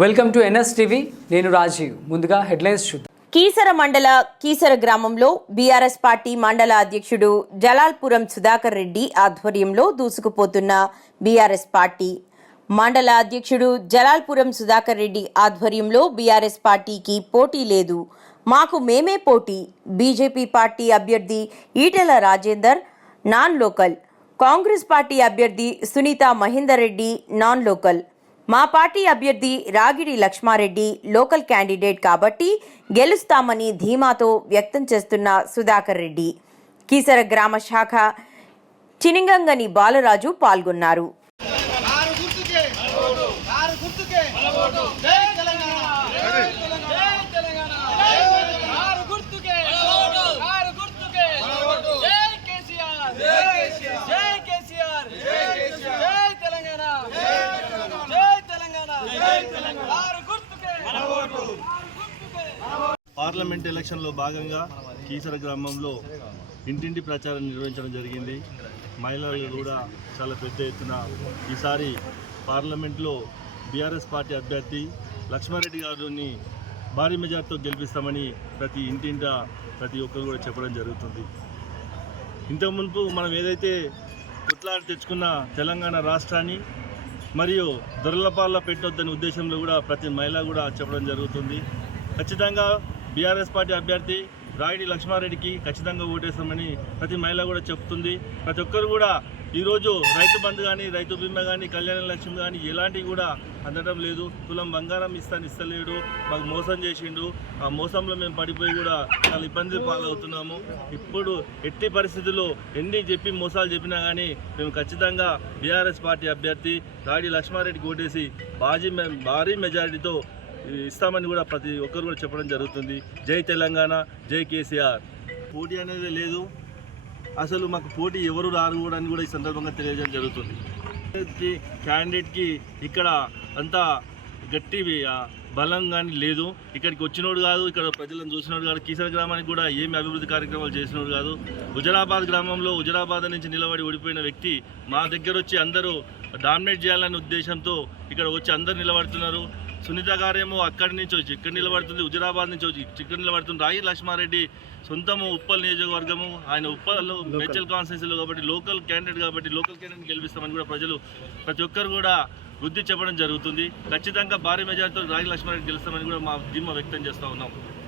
welcome to NS TV నేను రాజీవ్ ముందుగా headlines చూద్దాం కీసర మండల కీసర గ్రామంలో బీఆర్ఎస్ పార్టీ మండల అధ్యక్షుడు జలాల్పురం సుధాకర్ రెడ్డి ఆధ్వర్యంలో దూసుకుపోతున్న బీఆర్ఎస్ పార్టీ మండల అధ్యక్షుడు జలాల్పురం సుధాకర్ రెడ్డి ఆధ్వర్యంలో బీఆర్ఎస్ పార్టీకి పోటీ లేదు మాకు మేమే పోటీ బీజేపీ పార్టీ అభ్యర్థి Etela Rajender non local Congress party అభ్యర్థి సునీత మహేందర్ రెడ్డి నాన్ లోకల్ మా పార్టీ అభ్యర్థి రాగిడి లక్ష్మారెడ్డి లోకల్ క్యాండిడేట్ కాబట్టి గెలుస్తామని ధీమాతో వ్యక్తం చేస్తున్న సుధాకర్ రెడ్డి కీసర గ్రామ శాఖ చినింగంగని బాలరాజు పాల్గొన్నారు పార్లమెంట్ ఎలక్షన్లో భాగంగా కీసర గ్రామంలో ఇంటింటి ప్రచారం నిర్వహించడం జరిగింది మహిళలు కూడా చాలా పెద్ద ఎత్తున ఈసారి పార్లమెంట్లో బీఆర్ఎస్ పార్టీ అభ్యర్థి లక్ష్మారెడ్డి గారిని భారీ మెజార్టీతో గెలిపిస్తామని ప్రతి ఇంటింట ప్రతి ఒక్కరు కూడా చెప్పడం జరుగుతుంది ఇంతకుముందు మనం ఏదైతే కొట్లాడి తెచ్చుకున్న తెలంగాణ రాష్ట్రాన్ని మరియు దొరలపాల్లో పెట్టొద్దనే ఉద్దేశంలో కూడా ప్రతి మహిళ కూడా చెప్పడం జరుగుతుంది ఖచ్చితంగా బీఆర్ఎస్ పార్టీ అభ్యర్థి రాయుడి లక్ష్మారెడ్డికి ఖచ్చితంగా ఓటేస్తామని ప్రతి మహిళ కూడా చెప్తుంది ప్రతి ఒక్కరు కూడా ఈరోజు రైతు బంధు కానీ రైతు బీమా కానీ కళ్యాణ లక్ష్మి కానీ ఎలాంటివి కూడా అందడం లేదు కులం బంగారం ఇస్తాను ఇస్తలేడు మాకు మోసం చేసిండు ఆ మోసంలో మేము పడిపోయి కూడా చాలా ఇబ్బంది పాలవుతున్నాము ఇప్పుడు ఎట్టి పరిస్థితుల్లో ఎన్ని చెప్పి మోసాలు చెప్పినా కానీ మేము ఖచ్చితంగా బీఆర్ఎస్ పార్టీ అభ్యర్థి రాడి లక్ష్మారెడ్డికి కోటేసి బాజీ భారీ మెజారిటీతో ఇస్తామని కూడా ప్రతి ఒక్కరు కూడా చెప్పడం జరుగుతుంది జై తెలంగాణ జై కేసీఆర్ పోటీ అనేది లేదు అసలు మాకు పోటీ ఎవరు రారు కూడా అని కూడా ఈ సందర్భంగా తెలియజేయడం జరుగుతుంది క్యాండిడేట్కి ఇక్కడ అంతా గట్టి బలం కానీ లేదు ఇక్కడికి వచ్చినోడు కాదు ఇక్కడ ప్రజలను చూసినోడు కాదు కీసర గ్రామానికి కూడా ఏమి అభివృద్ధి కార్యక్రమాలు చేసినోడు కాదు హుజరాబాద్ గ్రామంలో హుజరాబాద్ నుంచి నిలబడి ఓడిపోయిన వ్యక్తి మా దగ్గర వచ్చి అందరూ డామినేట్ చేయాలనే ఉద్దేశంతో ఇక్కడ వచ్చి అందరు నిలబడుతున్నారు సునీత గారేమో అక్కడి నుంచి వచ్చి ఇక్కడ నిలబడుతుంది హుజరాబాద్ నుంచి వచ్చి ఇక్కడ నిలబడుతుంది రాయి లక్ష్మారెడ్డి సొంతము ఉప్పల్ నియోజకవర్గము ఆయన ఉప్పల్లో మేచల్ కాన్స్టిట్యూన్సీలో కాబట్టి లోకల్ క్యాండిడేట్ కాబట్టి లోకల్ క్యాండిడేట్ గెలిపిస్తామని కూడా ప్రజలు ప్రతి ఒక్కరు కూడా బుద్ధి చెప్పడం జరుగుతుంది ఖచ్చితంగా భారీ మెజార్టీతో రాయి లక్ష్మారెడ్డి గెలుస్తామని కూడా మా ధీమా వ్యక్తం చేస్తూ ఉన్నాం